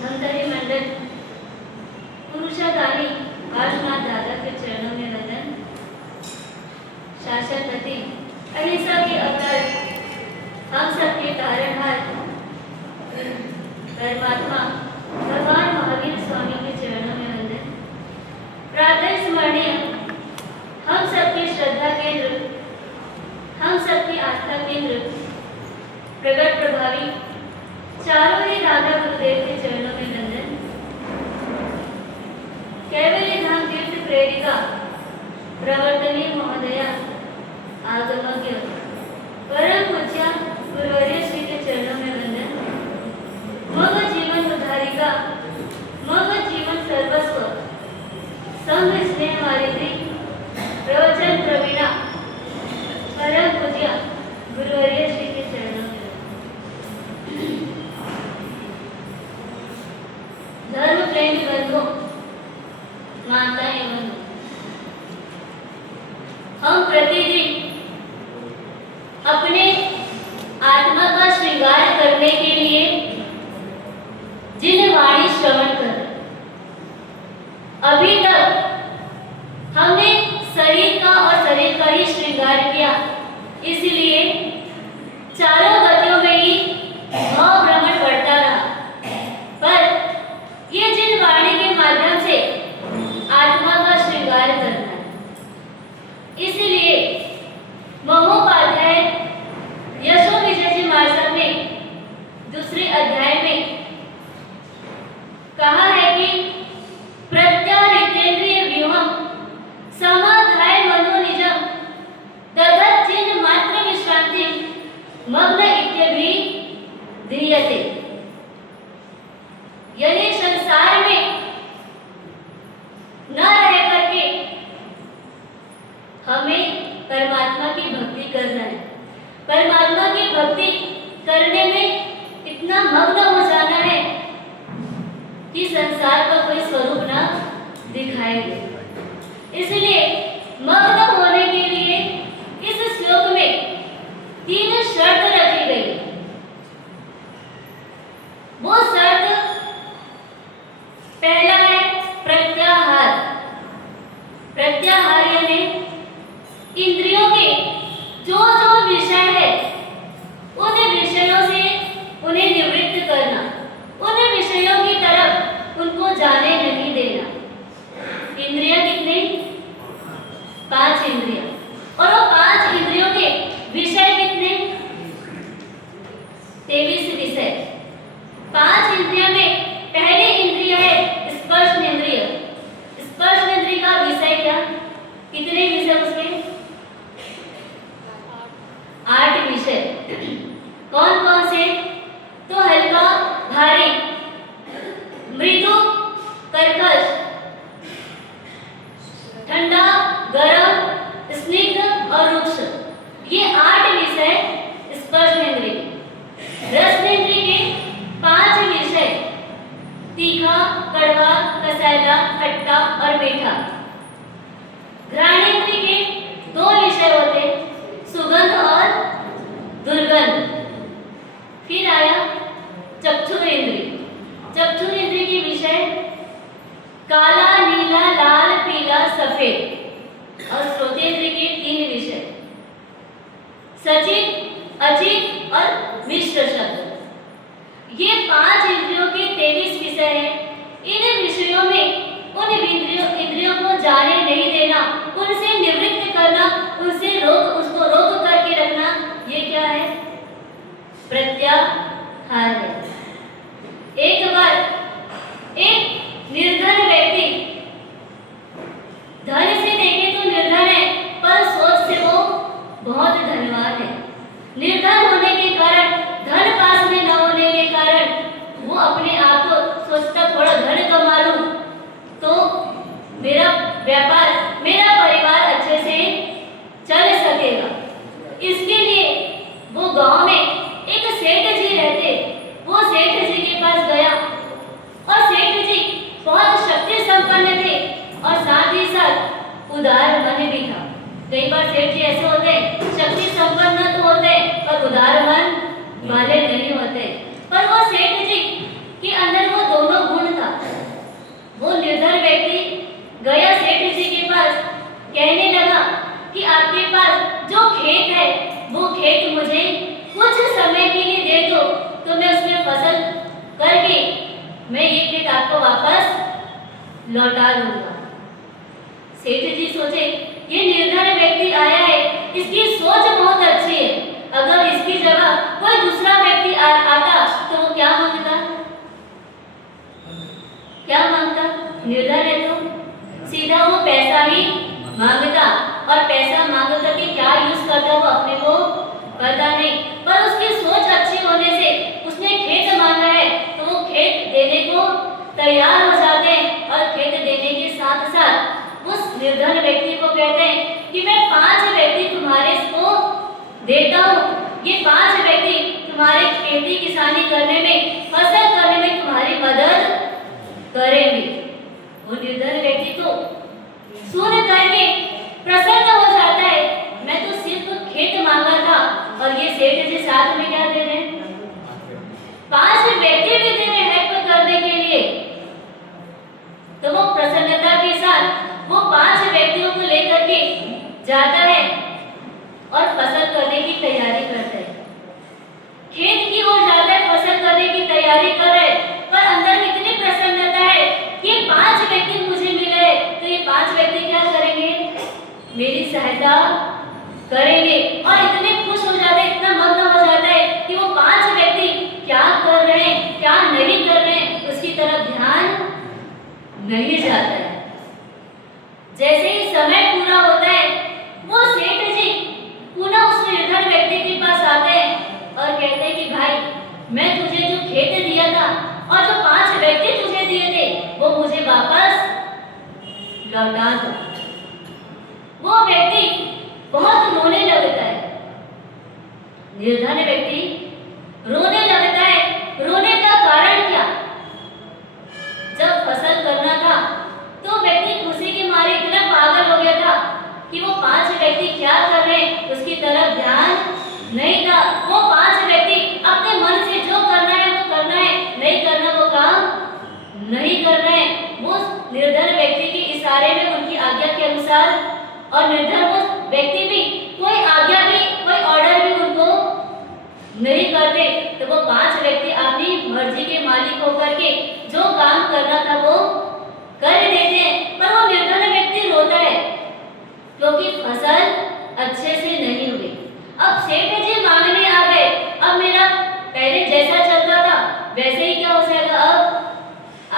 धमतरी मंडल पुरुषादानी काशनाथ दादा के चरणों में वंदन। शासनपति अहिंसा के अवतार हम सबके तारणहार परमात्मा भगवान महावीर स्वामी के चरणों में वंदन। प्रातः स्मरणीय हम सबके श्रद्धा केंद्र, हम सबकी आस्था केंद्र, प्रगट प्रभावी चारों ही राधा गुरुदेव के चरणों में वंदन। कैवल्य धाम तीर्थ प्रेरिका प्रवर्तनी महोदया आगमज्ञ परम पूज्य गुरुवर्य श्री के चरणों में वंदन। मग जीवन उद्धारिका, मग जीवन सर्वस्व, संघ स्नेह वारित्री प्रवचन प्रवीणा परम पूज्य गुरुवर्य श्री के चरणों में धर्म प्रेमी बंधुओं, माताएं बंधु, हम प्रतिदिन अपने आत्मा का श्रृंगार करने के लिए जिन वाणी श्रवण कर, अभी तक हमने शरीर का और शरीर का ही श्रृंगार किया, इसलिए चारों गतियों में ही भाव भ्रमण बढ़ता रहा। पर ये जिन वाणी के माध्यम से आत्मा का श्रृंगार करना है, इसलिए महोपाध्याय यशो विजय जी मार्शल ने दूसरे अध्याय में कहा है कि प्रत्यारितेन्द्रिय व्यूहम समाधाय मनोनिजम तदत् चिन्ह मात्र विश्रांति मग्न इत्यभि धीयते। यानी संसार में न रह करके हमें परमात्मा की भक्ति करना है। परमात्मा की भक्ति करने में इतना मग्न हो जाना है कि संसार का कोई स्वरूप ना दिखाई दे। इसलिए मग्न होने के लिए इस श्लोक में 3 शर्त रखी गई। वो शर्त पहला है प्रत्याहार। प्रत्याहार यानी इंद्रियों के जो जो विषय है उन विषयों से उन्हें निवृत्त करना, उन विषयों की तरफ उनको जाने नहीं देना। इंद्रियां कितनी? 5 इंद्रियां, और वो 5 इंद्रियों के विषय कितने? 23 विषय। 5 इंद्रियों में पहली इंद्रिय है स्पर्श इंद्रिय। स्पर्श इंद्रिय का विषय क्या? कितने विषय उसके? 8 विषय। कौन कौन से? तो हल्का भारी, मृदु कर्कश, ठंडा गरम, स्निग्ध और रुक्ष, ये 8 विषय स्पर्श इंद्रिय। रस इंद्रिय के 5 विषय, तीखा, कड़वा, कसाला, खट्टा और मीठा। घ्राणेन्द्रिय के 2 विषय होते, सुगंध और दुर्गंध। फिर आया चक्षुरेंद्रिय। चक्षुरेंद्रिय के विषय काला, नीला, लाल, पीला, सफेद। और श्रोतेंद्रिय के 3 विषय, सचित, अचित और मिश्र शब्द। ये 5 इंद्रियों के 23 विषय हैं। इन विषयों में उन इंद्रियों को जाने नहीं देना, उनसे निवृत्त करना, उनसे उसको रोक करके रखना, ये क्या है? प्रत्याहार है। एक बार एक निर्धन व्यक्ति, धन से देखे तो निर्धन है, पर सोच से वो बहुत धनवान है। निर्धन होने के कारण, धन पास में न होने के कारण वो अपने आप को सोचता थोड़ा धन कमा लूं तो मेरा व्यापार, मेरा परिवार अच्छे से चल सकेगा। इसके लिए वो गांव में एक सेठ जी रहते, वो सेठ जी के पास गया और सेठ जी बहुत शक्ति संपन्न थे और साथ ही साथ उदार मन भी था। कई बार सेठ जी ऐसे होते हैं, शक्ति संपन्न तो होते हैं पर उदार मन वाले नहीं होते। पर वो सेठ जी के अंदर वो दोनों मैं ये खेत आपको वापस लौटा दूंगा। सेठ जी सोचे, ये निर्धन व्यक्ति आया है, इसकी सोच बहुत अच्छी है। अगर इसकी जगह कोई दूसरा व्यक्ति आता तो वो क्या मांगता? क्या मांगता? निर्धन है तो सीधा वो पैसा ही मांगता, और पैसा मांग करके क्या यूज करता वो अपने को पता नहीं। पर उसकी सोच अच्छी होने से उसने खेत मांगा है तो वो खेत देने को तैयार हो जाते हैं, और खेत देने के साथ साथ उस निर्धन व्यक्ति को कहते हैं कि मैं 5 व्यक्ति तुम्हारे को देता हूँ। ये 5 व्यक्ति तुम्हारे खेती किसानी करने में, फसल करने में तुम्हारी मदद करेंगे। वो निर्धन व्यक्ति तो सुन करके प्रसन्न हो जाता है, मैं तो सिर्फ खेत मांगा था और ये सेठ जी साथ में क्या दे रहे हैं? 5 व्यक्ति भी दे रहे हेल्प करने के लिए। तो वो प्रसन्नता के साथ वो 5 व्यक्तियों को लेकर के जाता है और फसल करने की तैयारी करता है। खेत की ओर जाता है, फसल करने की तैयारी कर रहे, पर अंदर इतनी प्रसन्नता है कि 5 व्यक्ति मुझे मिले, तो ये 5 व्यक्ति क्या करेंगे? मेरी सहायता करेंगे। और इतने खुश हो जाते हैं, इतना मग्न हो जाता है कि वो 5 व्यक्ति क्या कर रहे हैं, क्या नहीं कर रहे हैं, उसकी तरफ ध्यान नहीं जाता है। जैसे ही समय पूरा होता है, वो सेठ जी पुनः उस निर्धन व्यक्ति के पास आते हैं और कहते हैं कि भाई, मैं तुझे जो खेत दिया था और जो 5 व्यक्ति तुझे दिए थे वो मुझे वापस लौटा दो। वो व्यक्ति बहुत रोने लगता है। निर्धन व्यक्ति रोने लगता है। रोने का कारण क्या? जब फसल करना था तो व्यक्ति खुशी के मारे इतना पागल हो गया था कि वो 5 व्यक्ति क्या कर रहे हैं उसकी तरफ ध्यान नहीं था। वो 5 व्यक्ति अपने मन से जो करना है वो करना है, नहीं करना वो काम नहीं कर रहे हैं। वो निर्धन व्यक्ति के इशारे में, उनकी आज्ञा के अनुसार, और निर्धन वो व्यक्ति भी कोई आज्ञा भी, कोई ऑर्डर भी उनको नहीं करते। तो वो 5 व्यक्ति अपनी मर्जी के मालिक होकर के जो काम करना था वो कर देते हैं। पर वो निर्धन व्यक्ति रोता है क्योंकि फसल अच्छे से नहीं हुई। अब सेठ जी मांगने आ गए, अब मेरा पहले जैसा चलता था वैसे ही क्या हो जाएगा, अब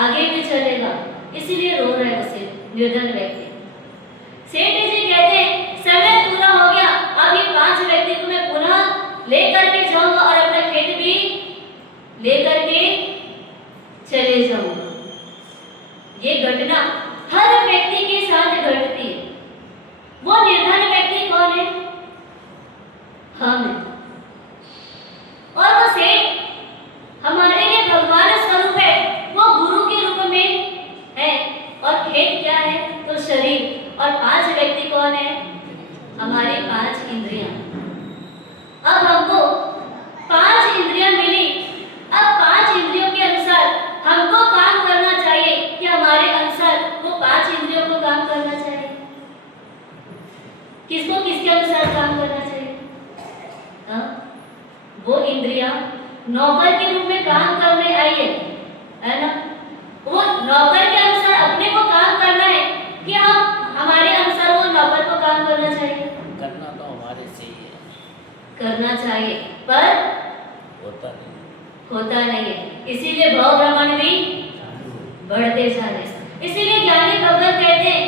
आगे भी चलेगा, इसलिए रो रहा है उसे निर्धन व्यक्ति। सेठ जी कहते हैं समय पूरा हो गया, अब ये 5 व्यक्ति को मैं पुनः लेकर के जाऊंगा और अपना खेत भी लेकर के चले जाऊंगा। ये घटना हर व्यक्ति के साथ घटती है। वो निर्धन व्यक्ति कौन है? हम हैं। और वो सेठ हमारे लिए भगवान स्वरूप है, वो गुरु के रूप में है। और खेत क्या है? तो शरीर। और 5 व्यक्ति कौन है? हमारी 5 इंद्रियां। अब हमको 5 इंद्रियां मिली। अब 5 इंद्रियों के अनुसार हमको काम करना चाहिए कि हमारे अनुसार वो 5 इंद्रियों को काम करना चाहिए। किसको किसके अनुसार काम करना चाहिए? वो इंद्रियां नौकर के रूप में काम करने आई है ना? वो नौकर के अनुसार अपने को काम करना है कि हम हमारे अनुसार वो नौकर को काम करना चाहिए? करना तो हमारे से ही है, करना चाहिए, पर होता नहीं है। इसीलिए भाव भ्रमण भी बढ़ते जा रहे हैं। इसीलिए ज्ञानी भगवान कहते हैं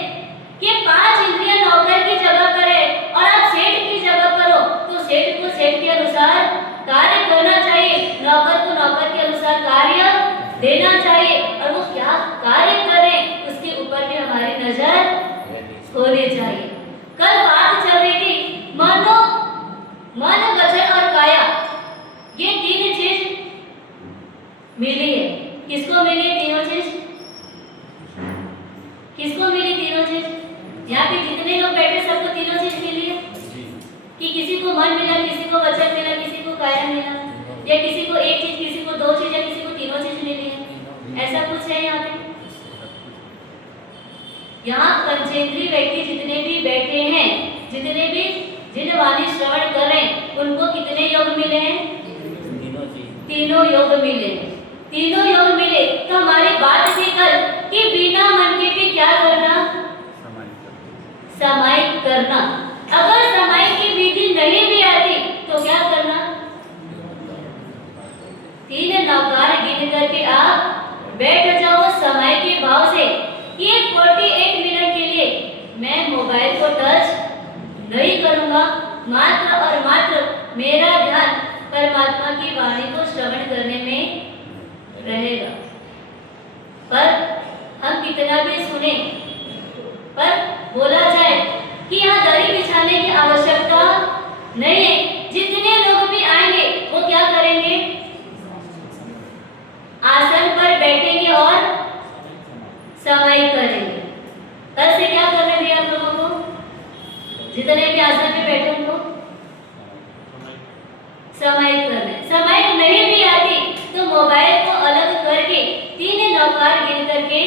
कि 5 इंद्रियां नौकर की जगह पर है और आप सेठ की जगह पर हो, तो सेठ को सेठ के अनुसार कार्य करना चाहिए, नौकर को नौकर के अनुसार कार्य देना चाहिए। और वो क्या कार्य करें उसके ऊपर भी हमारी नजर होनी चाहिए। कल बात चल रही थी मन, वचन और काया, ये 3 चीज मिली है। किसको मिली तीनों चीज? किसको मिली तीनों चीज? यहाँ पे जितने लोग बैठे सबको तीनों चीज मिली है कि किसी को मन मिला, किसी को वचन मिला, किसी को काया मिला, या किसी को एक चीज, किसी को 2 चीज, या किसी को तीनों चीज मिली है? ऐसा कुछ है यहाँ पे? यहाँ पंचेंद्रिय व्यक्ति जितने भी बैठे हैं, जितने भी जिन वाणी श्रवण कर रहे हैं, उनको कितने योग मिले हैं? तीनों योग मिले। तीनों योग मिले। होगी तो हमारी बात थी कल कि बिना मन के भी क्या करना, समाई करना। अगर समाई की विधि नहीं भी आती तो क्या करना, 3 नौकार गिन करके आप बैठ जाओ समय के भाव से। ये 48 मिनट के लिए मैं मोबाइल को टच नहीं करूंगा, मात्र और मात्र मेरा ध्यान परमात्मा की वाणी को श्रवण करने में रहेगा। पर हम कितना भी सुने, पर बोला जाए कि यहाँ दरी बिछाने की आवश्यकता नहीं है। जितने लोग भी आएंगे वो क्या करेंगे, आसन पर बैठेंगे और समाई करेंगे। कल से क्या करने दिया आप लोगों को, जितने भी आसन पे बैठे उनको समाई करने। समाई नहीं भी आती तो मोबाइल को अलग करके 3 नौकार गिन करके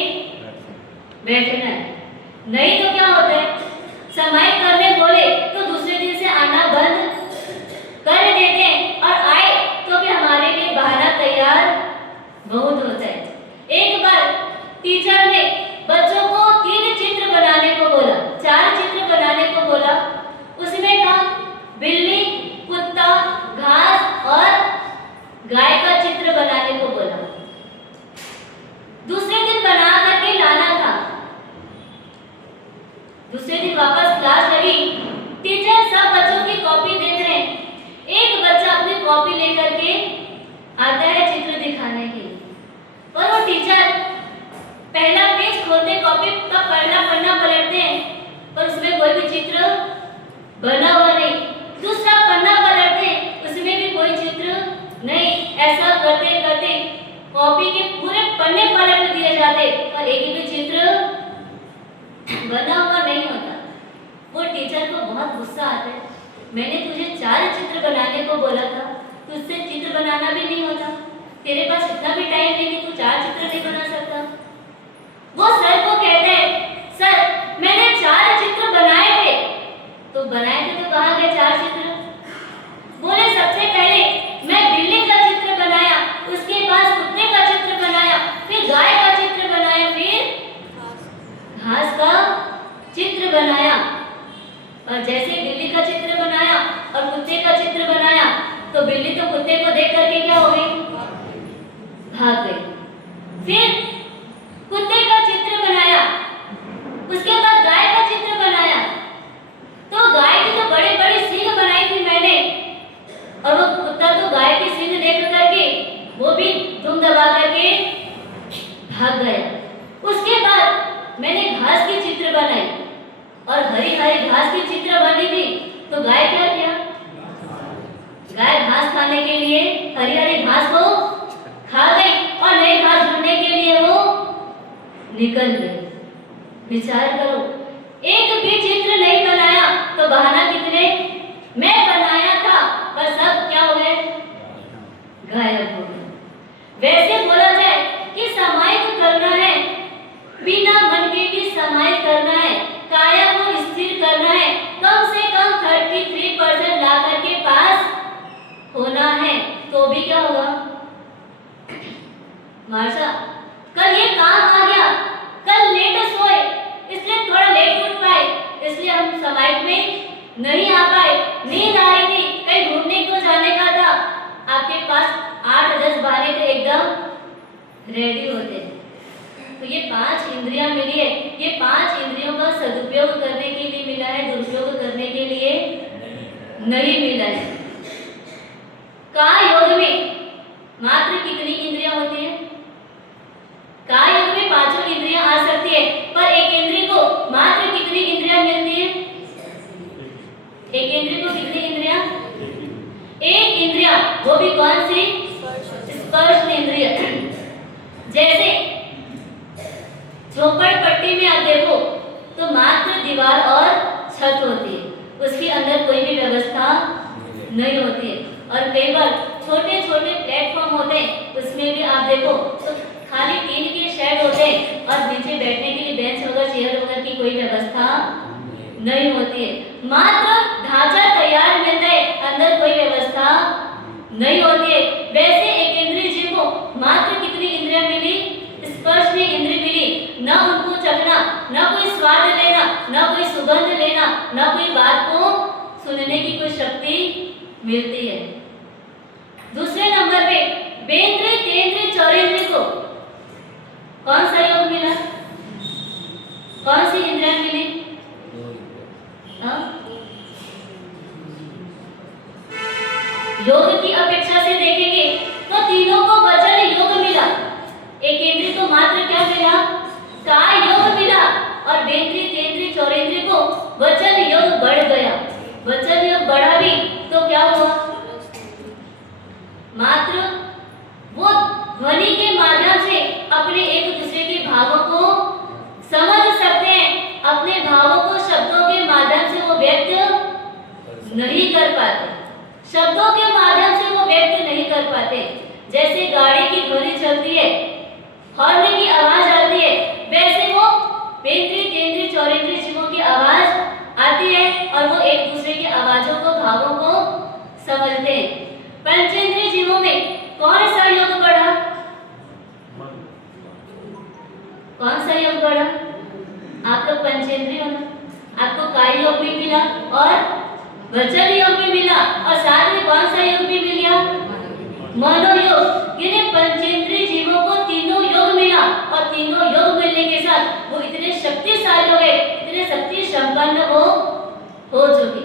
बैठना है। नहीं तो क्या होता है, समाई करने बोले तो दूसरे दिन से आना बंद कर देते हैं और आए तो भी हमारे लिए बहाना तैयार बहुत होता है। एक बार टीचर ने बच्चों को 3 चित्र बनाने को बोला, 4 चित्र बनाने को बोला। उसमें था बिल्ली, कुत्ता, घास और गाय का चित्र बनाने को बोला। दूसरे दिन बना करके लाना था। दूसरे दिन वापस क्लास लगी, टीचर सब बच्चों की कॉपी देख रहे हैं। एक बच्चा अपनी कॉपी लेकर के आता है चित्र दिखाने के लिए, पर वो टीचर पहला पेज खोलते, कॉपी का पहला पन्ना पलटते हैं पर उसमें कोई भी चित्र बना हुआ नहीं। दूसरा पन्ना पलटते, उसमें भी कोई चित्र नहीं। ऐसा करते करते कॉपी के पूरे पन्ने पलट दिए जाते और एक भी चित्र बना हुआ नहीं होता। वो टीचर को बहुत गुस्सा आता है, मैंने तुझे 4 चित्र बनाने को बोला था, तुझसे चित्र बनाना भी नहीं होता, तेरे पास इतना भी टाइम नहीं कि तू 4 चित्र नहीं बना सकता। वो सर को कहते हैं, सर मैंने 4 चित्र बनाए थे। तो बनाए थे तो कहाँ गए 4 चित्र? बोले सबसे पहले मैं बिल्ली का चित्र बनाया, उसके बाद कुत्ते का चित्र बनाया, फिर गाय का चित्र बनाया, फिर घास का चित्र बनाया। और जैसे बिल्ली का चित्र बनाया और कुत्ते का चित्र बनाया तो बिल्ली तो कुत्ते को देख करके क्या हो गई, भाग गई। फिर कुत्ते का चित्र बनाया, उसके बाद गाय का चित्र बनाया। तो गाय की तो बड़े बड़े सींग बनाई थी मैंने, और वो कुत्ता तो गाय की सींग देख करके वो भी दुम दबा करके भाग गया। उसके बाद मैंने घास की चित्र बनाई और हरी हरी घास की चित्र बनी थी। तो गाय क्या किया, गाय घास खाने के लिए हरी हरी घास को खा गई और नई घास ढूंढने के लिए वो निकल गई। विचार करो, एक भी चित्र नहीं बनाया तो बहाना कितने, मैं बनाया था पर सब क्या हो गए, गायब हो गए। वैसे बोला जाए कि समाहित करना है, बिना मन के भी समाहित करना है, काया को स्थिर करना है, कम से कम 33% ला करके पास होना है, तो भी क्या होगा। मार्शा कल ये काम आ गया, कल लेट सोए इसलिए थोड़ा लेट उठ पाए, इसलिए हम समाहित में नहीं आ पाए। नींद आ रही थी, कहीं घूमने को जाने का था, आपके पास 8-10 बहाने थे एकदम रेडी होते। तो ये 5 इंद्रियां मिली है, ये 5 इंद्रियों का सदुपयोग करने के लिए मिला है, दुरुपयोग करने के लिए नहीं मिला है। काय योग में मात्र कितनी इंद्रियां होती है, काय योग में 5 इंद्रियां आ सकती है, पर एक इंद्रिय को मात्र कितनी इंद्रियां मिलती है, एक इंद्रिय को कितनी इंद्रियां, एक इंद्रिया, वो भी कौन सी, स्पर्श इंद्रिय। जैसे झोपड़पट्टी में आप देखो तो मात्र दीवार और छत होती है, उसके अंदर कोई भी व्यवस्था नहीं होती है। और कई बार छोटे छोटे प्लेटफॉर्म होते हैं, उसमें भी आप देखो तो खाली टीन के शेड होते हैं और नीचे बैठने के लिए बेंच वगैरह चेयर वगैरह की कोई व्यवस्था नहीं होती है। मात्र ढांचा तैयार मिलता है, अंदर कोई व्यवस्था नहीं होती है। वैसे एक इंद्रिय जी को मात्र कितनी इंद्रियां मिली, स्पर्श में इंद्रिय मिली, न उनको चखना, न कोई स्वाद लेना, न कोई सुगंध लेना, न कोई बात को सुनने की कोई शक्ति मिलती है। दूसरे नंबर पे बेंद्रिय, तेंद्रिय, चौरेंद्रिय को कौन सा योग मिला? कौन सी इंद्रियां मिली? हाँ? योग की अपेक्षा से देखेंगे तो तीनों को वचन योग मिला। एक इंद्रिय को मात्र क्या मिला? काय योग मिला, और बेंद्रिय, तेंद्रिय, चौरेंद्रिय को वचन योग बढ़ गया। वचन योग बढ़ा भी तो क्या हुआ? मात्र वो ध्वनि के माध्यम से अपने एक दूसरे के भावों को समझ सकते हैं, अपने भावों को शब्दों के माध्यम से वो व्यक्त नहीं कर पाते। शब्दों के माध्यम से वो व्यक्त नहीं कर पाते। जैसे गाड़ी की ध्वनि चलती है, हॉर्न की आवाज आती है, वैसे वो बेंद्रिय, तेंद्रिय, चौरेंद्रिय जीवों की आवाज आती है और वो एक दूसरे की आवाजों को, भावों को समझते हैं। पंचेंद्रिय जीवों में कौन सा योग बढ़ा? कौन सा योग बढ़ा? आप लोग पंचेंद्रिय हो ना, आपको काय योग भी मिला और वचन योग भी मिला, और साथ में कौन सा योग भी मिल गया? मनोयोग। यानी पंचेंद्रिय जीवों को तीनों योग मिला, और तीनों योग मिलने के साथ वो इतने शक्तिशाली हो गए, इतने शक्ति संपन्न वो हो चुके।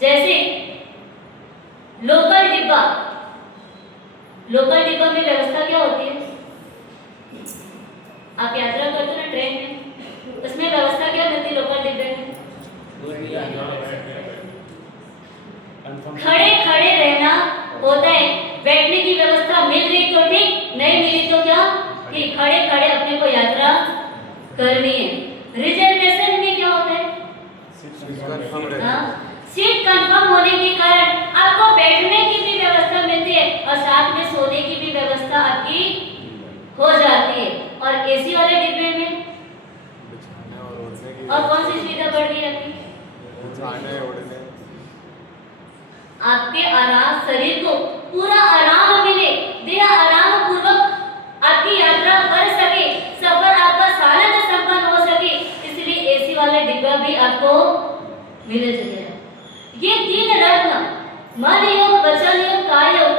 जैसे लोकल डिब्बा, लोकल डिब्बा में व्यवस्था क्या होती है? आप यात्रा करते हो ना ट्रेन में, उसमें व्यवस्था क्या मिलती है लोकल डिब्बे में? खड़े खड़े रहना होता है। बैठने की व्यवस्था मिल रही तो ठीक, नहीं मिली तो क्या कि खड़े खड़े अपने को यात्रा करनी है। रिजर्वेशन में क्या होता है? सीट कंफर्म होने के कारण आपको बैठने की भी व्यवस्था मिलती है, और साथ में सोने की भी व्यवस्था आपकी हो जाती है। और एसी वाले डिब्बे में और कौन सी सुविधा बढ़ गई आपकी? आपके आराम, शरीर को पूरा आराम मिले, देह आराम पूर्वक आपकी यात्रा कर सके, सफर आपका शांत संपन्न हो सके, इसलिए एसी वाले डिब्बा भी आपको मिले जुले। ये तीन रत्न, मन योग, वचन योग, काय योग,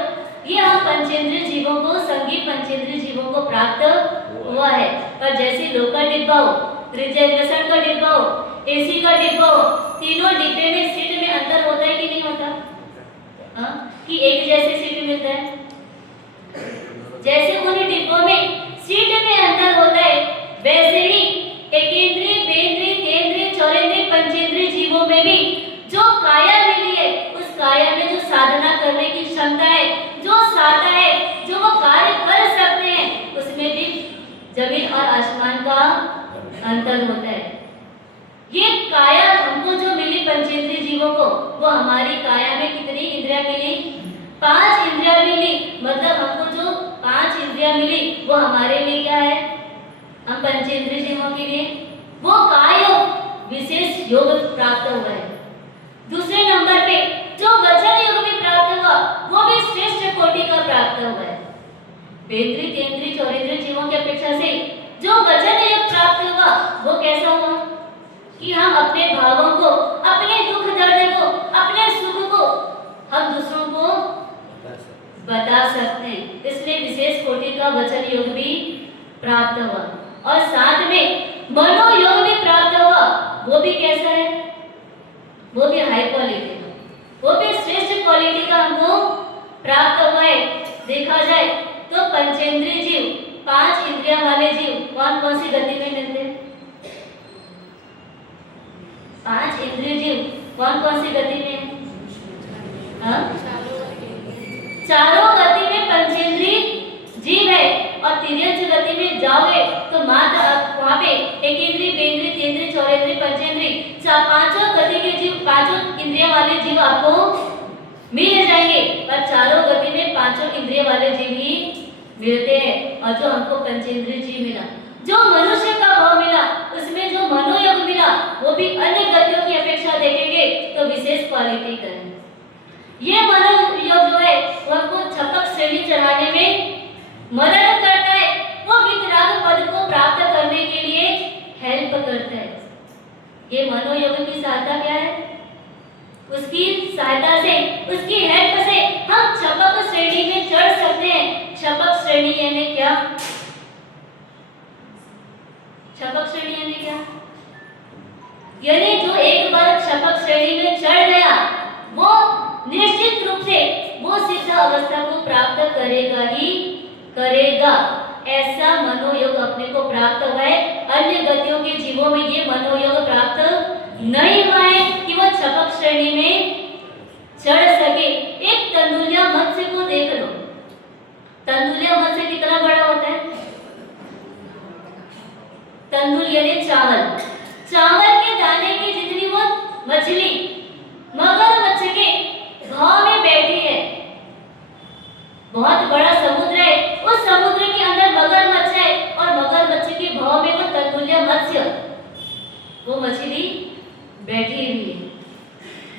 ये हम पंचेंद्रिय जीवों को, संगीत पंचेंद्रिय जीवों को प्राप्त हुआ है। पर जैसे लोकल डिब्बा हो, रिजर्वेशन का डिब्बा हो, एसी का डिब्बा हो, तीनों डिब्बे में सीट में अंतर होता है कि नहीं होता? हाँ, कि एक जैसे सीट मिलता है। जैसे उन डिब्बों में सीट में अंतर होता है, वैसे ही एकेंद्रिय, बेंद्रिय, तेंद्रिय, चौरेंद्रिय, पंचेंद्रिय जीवों में भी जो काया मिली है, उस काया में जो साधना करने की क्षमता है, जो साधा है, जो वो कार्य कर सकते हैं, उसमें भी जमीन और आसमान का अंतर होता है। ये काया हमको जो मिली पंचेंद्रिय जीवों को, वो हमारी काया में कितनी इंद्रियां मिली? 5 इंद्रियां मिली। मतलब हमको जो 5 इंद्रियां मिली वो हमारे लिए क्या है? हम पंचेंद्रिय जीवों के लिए वो काय योग, विशेष योग प्राप्त हुआ है। दूसरे नंबर पे जो वचन योग भी प्राप्त हुआ, वो भी श्रेष्ठ कोटि का प्राप्त हुआ है। बेंद्रिय, तेंद्रिय, चौरेंद्रिय जीवों की अपेक्षा से जो वचन योग प्राप्त हुआ वो कैसा हुआ कि हम अपने भावों को, अपने दुख दर्द को, अपने सुख को हम दूसरों को बता सकते हैं। इसलिए विशेष कोटि का वचन योग भी प्राप्त हुआ, और साथ में मनोयोग भी प्राप्त हुआ। वो भी कैसा है? वो भी हाई क्वालिटी का, वो भी श्रेष्ठ क्वालिटी का हमको प्राप्त हुआ है। देखा जाए तो पंचेंद्रिय जीव, 5 इंद्रियां वाले जीव कौन कौन सी गति में मिलते हैं? 5 इंद्रिय जीव कौन कौन सी गति में? हाँ, चारों गति में पंचेंद्रिय जीव है, और तिर्यंच गति में जाओगे तो मात्र वहां पे एकेंद्रिय, बेंद्रिय, तेंद्रिय, चौरेंद्रिय, पंचेंद्रिय, पांचों गति के जीव, 5 इंद्रिय वाले जीव आपको मिल जाएंगे। पर चारों गति में 5 इंद्रिय वाले जीव ही मिलते हैं। और जो हमको पंचेंद्रिय जीव मिला, जो मनुष्य का भाव मिला, उसमें जो मनोयोग मिला, वो भी अन्य गतियों की अपेक्षा देखेंगे तो विशेष क्वालिटी का है। ये मनोयोग जो है वो हमको छपक श्रेणी चढ़ाने में मदद करता है। वो वितराग पद को ये मनोयोग की सहायता क्या है? उसकी सहायता से, उसकी हेल्प से हम क्षपक श्रेणी में चढ़ सकते हैं। क्षपक श्रेणी यानी क्या? क्षपक श्रेणी यानी क्या? यानी जो एक बार क्षपक श्रेणी में चढ़ गया वो निश्चित रूप से वो सिद्ध अवस्था को प्राप्त करेगा ही करेगा। ऐसा मनोयोग अपने को प्राप्त हुआ है। अन्य गतियों के जीवों में ये मनोयोग प्राप्त नहीं हुआ है कि वह क्षपक श्रेणी में चढ़ सके। एक तंदुलिया मत्स्य को देख लो। तंदुलिया मत्स्य कितना बड़ा होता है? तंदुल यानी चावल, चावल के दाने की जितनी वो मछली मगरमच्छ के भाव में बैठी है। बहुत बड़ा समुद्र है, उस समुद्र के अंदर मगरमच्छ है और मगरमच्छ के भाव में वो तंदुलिया मत्स्य, वो मछली बैठी हुई है।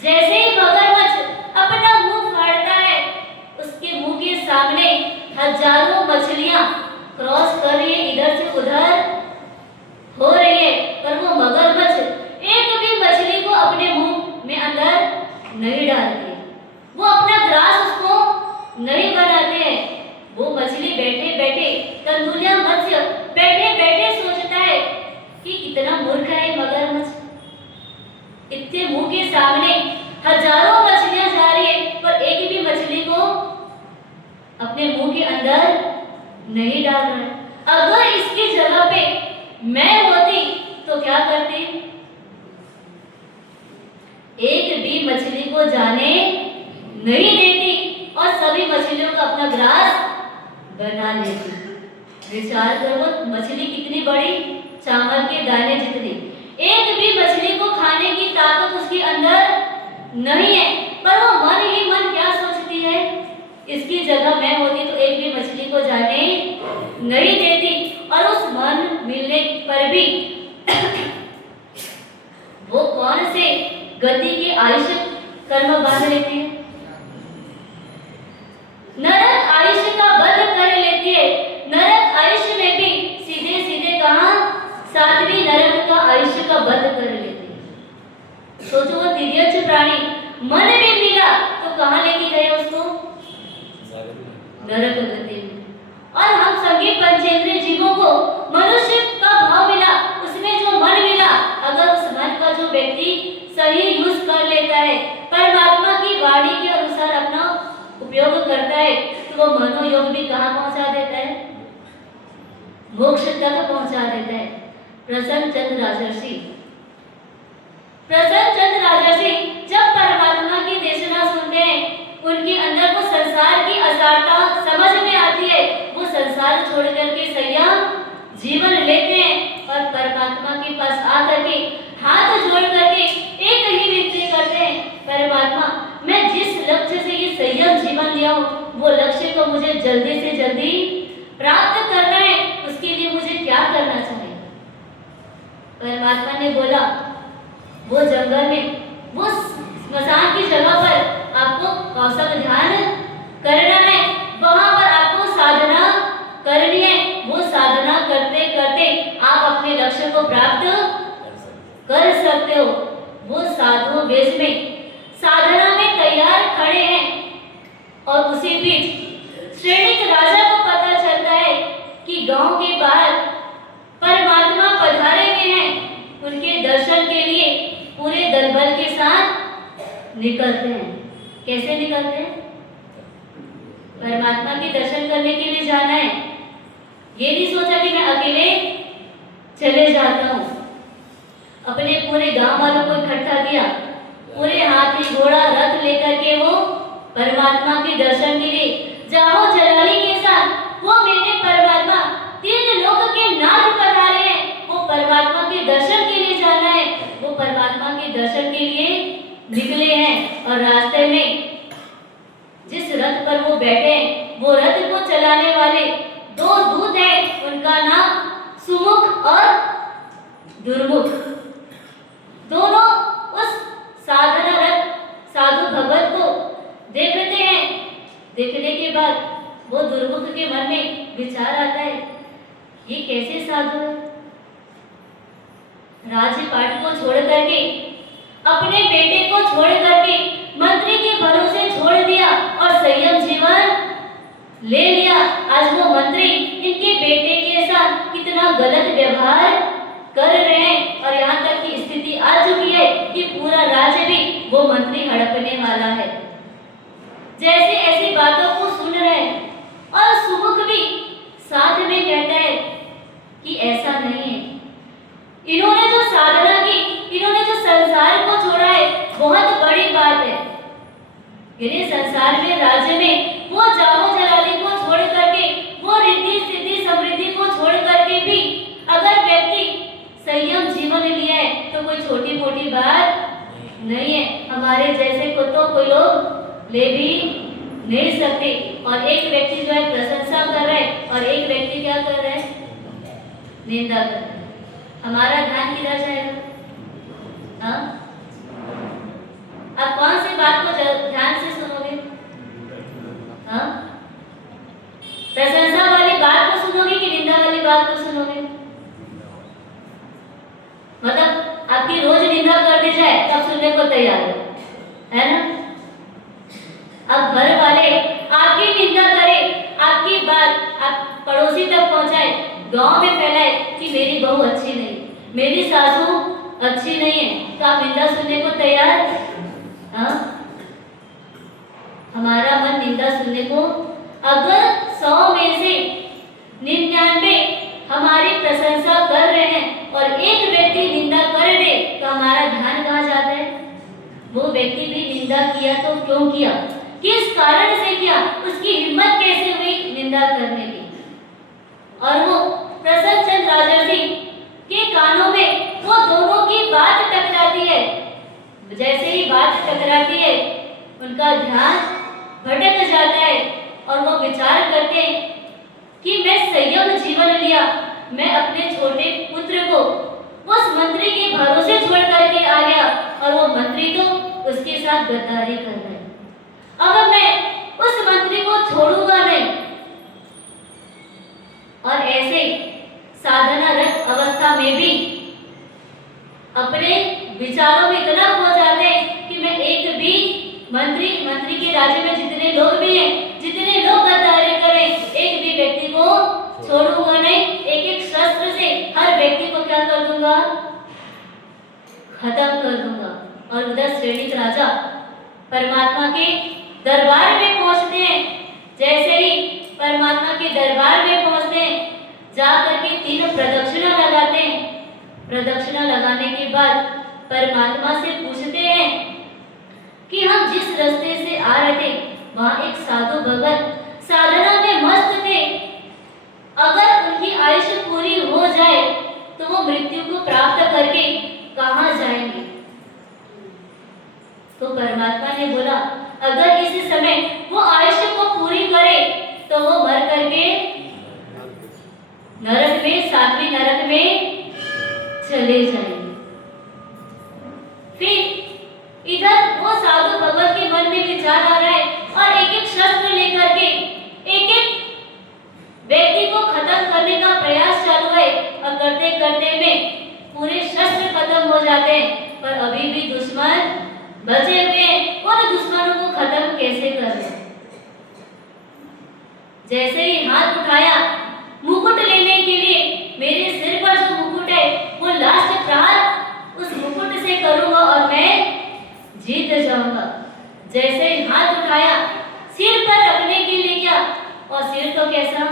जैसे ही मगरमच्छ अपना मुंह फाड़ता है, उसके मुंह के सामने हजारों मछलियां क्रॉस कर रही है, इधर से उधर हो रही है, पर वो मगरमच्छ एक भी मछली को अपने मुंह में अंदर नहीं डालते। वो अपना ग्रास उसको नहीं बनाते हैं। वो मछली बैठे बैठे, तंदुलिया मत्स्य बैठे बैठे सोचता है कि कितना मूर्ख है मगरमच्छ। इतने मुंह के सामने हजारों मछलियां जा रही है, पर एक भी मछली को अपने मुंह के अंदर नहीं डाल रहा है। अगर इसकी जगह पे मैं होती तो क्या करती? एक भी मछली को जाने नहीं देती और सभी मछलियों का अपना ग्रास बना लेती। विचार करो, मछली कितनी बड़ी, चावल के दाने जितनी। एक भी मछली को खाने की ताकत उसके अंदर नहीं है, पर वो मन ही मन क्या सोचती है? इसकी जगह मैं होती तो एक भी मछली को जाने नहीं देती। और उस मन मिलने पर भी वो कौन से गति के आयुष्य कर्म बांध लेती है? नरक आयुष्य का बंध कर लेती है। नरक आयुष्य में भी सीधे सीधे कहा, सातवीं नरक का आयुष्य का बंध कर लेती है। सोचो, वो तिर्यक प्राणी मन में मिला तो कहां लेके गए उसको? नरक गति में। और हम सभी पंचेंद्रिय जीवों को मनुष्य का भाव मिला, उसमें जो मन मिला, अगर उस मन का जो व्यक्ति सही यूज कर लेता है, परमात्मा की वाणी के अनुसार अपना उपयोग करता है, तो वो मनोयोग भी कहाँ पहुंचा देता है? मोक्ष तक पहुंचा देता है। प्रसन्न चंद्र राजर्षि जब परमात्मा की देशना सुनते हैं, उनके अंदर वो संसार की असारता समझ में आती है। वो संसार छोड़ करके संयम जीवन लेते हैं और परमात्मा के पास आकर के हाथ जोड़ करके एक ही विनती करते हैं, परमात्मा, मैं जिस लक्ष्य से ये संयम जीवन लिया हूँ, वो लक्ष्य को मुझे जल्दी से जल्दी प्राप्त करना है। उसके लिए मुझे क्या करना चाहिए? परमात्मा ने बोला, वो जंगल में, वो स्मशान की जगह पर आपको कौशल ध्यान करना है, वहां पर आपको साधना करनी है। वो साधना करते करते आप अपने लक्ष्य को प्राप्त कर सकते हो। वो साधु वेश में साधना में तैयार खड़े हैं और उसी बीच श्रेणिक राजा को पता चलता है कि गांव के बाहर परमात्मा पधारे हुए हैं। उनके दर्शन के लिए पूरे दल बल के साथ निकलते हैं। कैसे निकलते हैं? परमात्मा के दर्शन करने के लिए जाना है। ये नहीं सोचा कि मैं अकेले चले जाता हूँ। अपने पूरे गांव वालों को इकट्ठा किया, पूरे हाथी घोड़ा रथ लेकर के वो परमात्मा के दर्शन के लिए जाहो जलाली के साथ। वो मेरे परमात्मा तीन लोक के नाथ पधारे हैं, वो परमात्मा के दर्शन के लिए जाना है। वो परमात्मा के दर्शन के लिए निकले हैं और रास्ते में जिस रथ पर वो बैठे हैं, वो रथ को चलाने वाले दो दूत हैं। उनका नाम सुमुख और दुर्मुख। दोनों उस साधना रथ साधु भगत को देखते हैं। देखने के बाद वो दुर्मुख के मन में विचार आता है, ये कैसे साधु है? राजपाट को छोड़ करके, अपने बेटे को छोड़ करके मंत्री के भरोसे छोड़ दिया और संयम जीवन ले लिया। आज वो मंत्री इनके बेटे के साथ कितना गलत व्यवहार कर रहे हैं और यहाँ तक की स्थिति आ चुकी है कि पूरा राज्य भी वो मंत्री हड़पने वाला है। जैसे ऐसी बातों को सुन रहे हैं और सुमुख भी साथ में कहता है कि ऐसा नहीं है। इन्होंने जो साधना की, इन्होंने जो संसार को छोड़ा है, बहुत बड़ी बात है। यानी संसार में, राज्य में वो जामो जलाली को छोड़ करके, वो रिद्धि सिद्धि समृद्धि को छोड़ करके भी अगर व्यक्ति संयम जीवन लिया है तो कोई छोटी मोटी बात नहीं है। हमारे जैसे को तो कोई लोग ले भी नहीं सकते। और एक व्यक्ति जो है प्रशंसा कर रहा है और एक व्यक्ति क्या कर रहा है, निंदा कर रहा है। हमारा ध्यान किधर जाएगा? हाँ, आप कौन सी बात को ध्यान से सुनोगे? हाँ, प्रशंसा वाली बात को सुनोगे कि निंदा वाली बात को सुनोगे? मतलब आपकी रोज निंदा कर दी जाए तब सुनने को तैयार है ना? अब घर वाले आपकी निंदा करें, आपकी बात आप पड़ोसी तक पहुंचाए, गांव में फैलाए कि मेरी बहू अच्छी नहीं, मेरी सासू अच्छी नहीं है, तो आप निंदा सुनने को तैयार? हाँ, हमारा मन निंदा सुनने को, अगर 100 में से 99 हमारी प्रशंसा कर रहे हैं और एक व्यक्ति निंदा कर दे तो हमारा ध्यान कहाँ जाता है? वो व्यक्ति भी निंदा किया तो क्यों किया, किस कारण से किया, उसकी हिम्मत कैसे हुई निंदा करने की। और वो प्रसन्नचंद राजर्षि के कानों में वो दोनों की बात टकराती है। जैसे ही बात टकराती है उनका ध्यान भटक जाता है और वो विचार करते हैं कि मैं संयम जीवन लिया, मैं अपने छोटे पुत्र को उस मंत्री के भरोसे छोड़ करके आ गया और वो मंत्री तो उसके साथ गद्दारी कर रहा है। अब मैं उस मंत्री को छोड़ूंगा नहीं। और ऐसे साधनारत अवस्था में भी अपने विचारों में इतना खो जाते हैं कि मैं एक भी मंत्री के राज्य में जितने लोग भी हैं, जितने लोग गद्दारी करें, एक भी व्यक्ति को छोड़ूंगा नहीं। एक एक शस्त्र से हर व्यक्ति को क्या कर दूंगा, खत्म कर दूंगा। और उधर श्रेणिक राजा परमात्मा के दरबार में पहुंचते हैं। जैसे ही परमात्मा के दरबार में पहुंचते हैं, जाकर के 3 प्रदक्षिणा लगाते हैं। प्रदक्षिणा लगाने के बाद परमात्मा से पूछते हैं कि हम जिस रास्ते से आ रहे थे वहां एक साधु भगत साधना में मस्त थे, अगर उनकी आयुष्य पूरी हो जाए तो वो मृत्यु को प्राप्त करके कहां जाएंगे? तो परमात्मा ने बोला अगर इस समय वो आयुष्य को पूरी करे तो वो मर करके नरक में, 7वीं नरक में चले जाएंगे। फिर इधर वो साधु भगत के मन में विचार आ रहा है और एक एक शस्त्र लेकर के एक एक व्यक्ति को खत्म करने का प्रयास चालू है और करते करते में पूरे शस्त्र खत्म हो जाते हैं, पर अभी भी दुश्मन बचे हुए हैं। उन दुश्मनों को खत्म कैसे करें? जैसे ही हाथ उठाया मुकुट लेने के लिए, मेरे सिर पर जो मुकुट है वो लास्ट प्रहार उस मुकुट से करूंगा और मैं जीत जाऊंगा। जैसे ही हाथ उठाया सिर पर रखने के लिए क्या, और सिर तो कैसा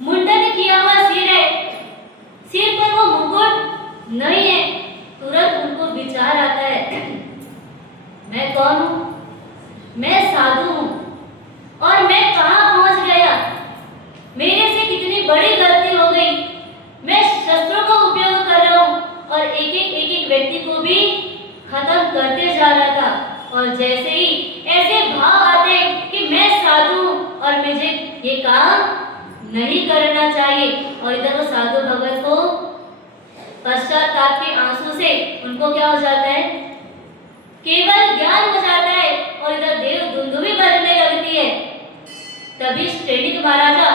मुंडन किया हुआ सिर है, सिर पर वो मुकुट नहीं है। तुरंत उनको विचार आता है मैं कौन हूं, मैं साधु हूं और मैं कहां पहुंच गया, मेरे से कितनी बड़ी गलती हो गई। मैं शस्त्रों का उपयोग कर रहा हूं और एक एक व्यक्ति को भी खत्म करते जा रहा था। और जैसे ही ऐसे भाव आते हैं कि मैं साधु हूं और मुझे ये काम नहीं करना चाहिए, और इधर वो साधु भगत को पश्चाताप के आंसू से उनको क्या हो जाता है, केवल ज्ञान हो जाता है और इधर देव धुंधुमी बजने लगती है। तभी श्रेणिक महाराजा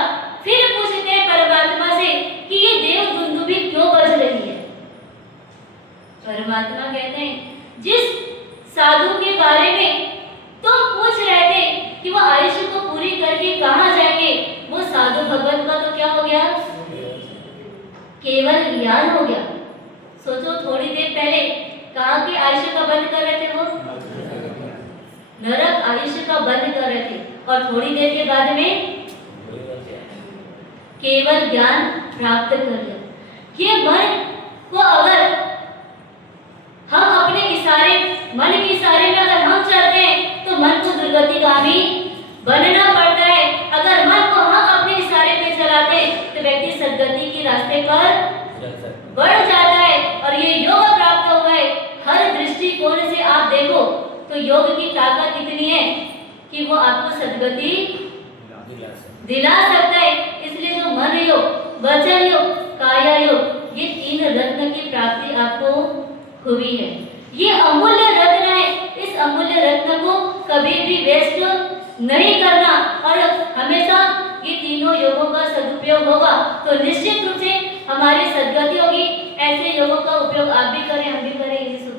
फिर पूछते हैं परमात्मा से कि ये देव धुंधुमी क्यों बज रही है। केवल ज्ञान हो गया। सोचो, थोड़ी देर पहले कहाँ के आयुष्य का बंद कर रहे थे वो? नरक आयुष्य का बंद कर रहे थे, और थोड़ी देर के बाद में केवल ज्ञान प्राप्त कर लिया। ये मन को अगर हम अपने इशारे, मन के इशारे में अगर हम चलते हैं तो मन को दुर्गतिगामी बनना पड़ता है। अगर मन को हम अपने इशारे पे चलाते हैं तो व्यक्ति सद्गति के रास्ते पर बढ़ जाता है, और ये योग प्राप्त हुआ है। हर दृष्टिकोण से आप देखो तो योग की ताकत इतनी है कि वो आपको सद्गति दिला सकता है। इसलिए जो मन योग, वचन योग, काया योग, ये 3 रत्न की प्राप्ति आपको हुई है। ये अमूल्य रत्न है। इस अमूल्य रत्न को कभी भी वेस्ट नहीं करना, और हमेशा ये तीनों योगों का सदुपयोग होगा तो निश्चित रूप से हमारी सद्गति होगी। ऐसे योगों का उपयोग आप भी करें, हम भी करें।